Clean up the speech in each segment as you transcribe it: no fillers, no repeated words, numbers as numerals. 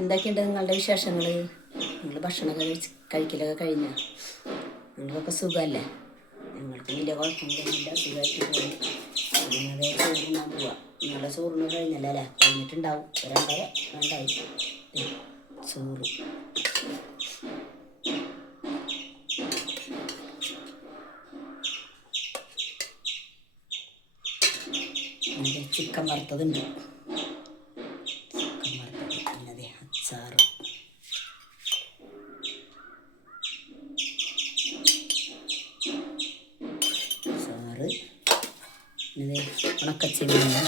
എന്തൊക്കെയുണ്ട് നിങ്ങളുടെ വിശേഷങ്ങൾ? നിങ്ങൾ ഭക്ഷണമൊക്കെ കഴിക്കലൊക്കെ കഴിഞ്ഞ? നിങ്ങൾക്കൊക്കെ സുഖമല്ലേ? ഞങ്ങൾക്ക് വലിയ കുഴപ്പമൊന്നുമില്ല, സുഖമായിട്ട് പോകും. നിങ്ങളെ ചോറിനാൻ പോവാം. നിങ്ങളുടെ ചോറിന് കഴിഞ്ഞല്ലേ അല്ലേ? കഴിഞ്ഞിട്ടുണ്ടാവും, 2:30 വേണ്ടായി ചോറ്. ചിക്കൻ വറുത്തതുണ്ട്, പിന്നെ അച്ചാറ്, പിന്നെ ഉണക്കച്ചെമ്മീനും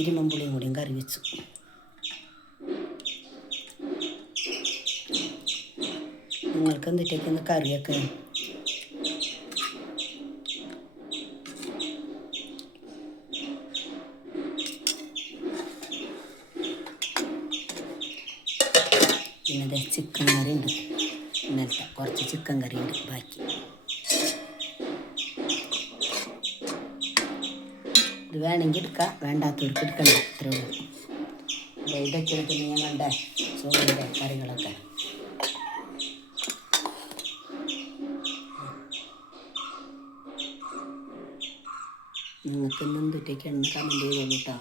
ഇരുമ്പുളിയും കൂടിയും കറി വെച്ചു. നിങ്ങൾക്ക് എന്തിട്ടേക്കൊന്ന് കറിയൊക്കെ? പിന്നെ ചിക്കൻ കറി ഉണ്ട്, ഇന്നലത്തെ കുറച്ച് ചിക്കൻ കറി ഉണ്ട് ബാക്കി. ഇത് വേണമെങ്കിൽ എടുക്കാം, വേണ്ടാത്തവർക്ക് എടുക്കണ്ട, അത്രേ ഉള്ളൂ. ഇതൊക്കെ എടുക്കുന്ന ഞാൻ കണ്ട ചോറിൻ്റെ കറികളൊക്കെ. നിങ്ങൾക്ക് ഇന്ന് എന്തൊക്കെയാണ് കമൻറ്റ് ചെയ്തോളൂ കേട്ടോ.